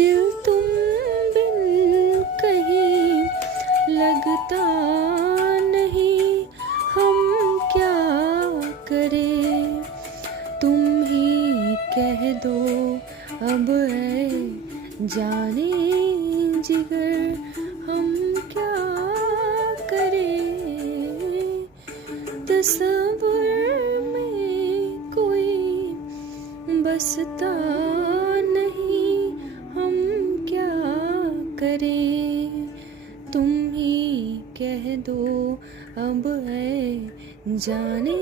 दिल तुम बिन कहीं लगता नहीं, हम क्या करें। तुम ही कह दो अब है जाने जिगर, हम क्या करें। तस्वीर में कोई बसता नहीं, हम क्या करें। तुम ही कह दो अब है जाने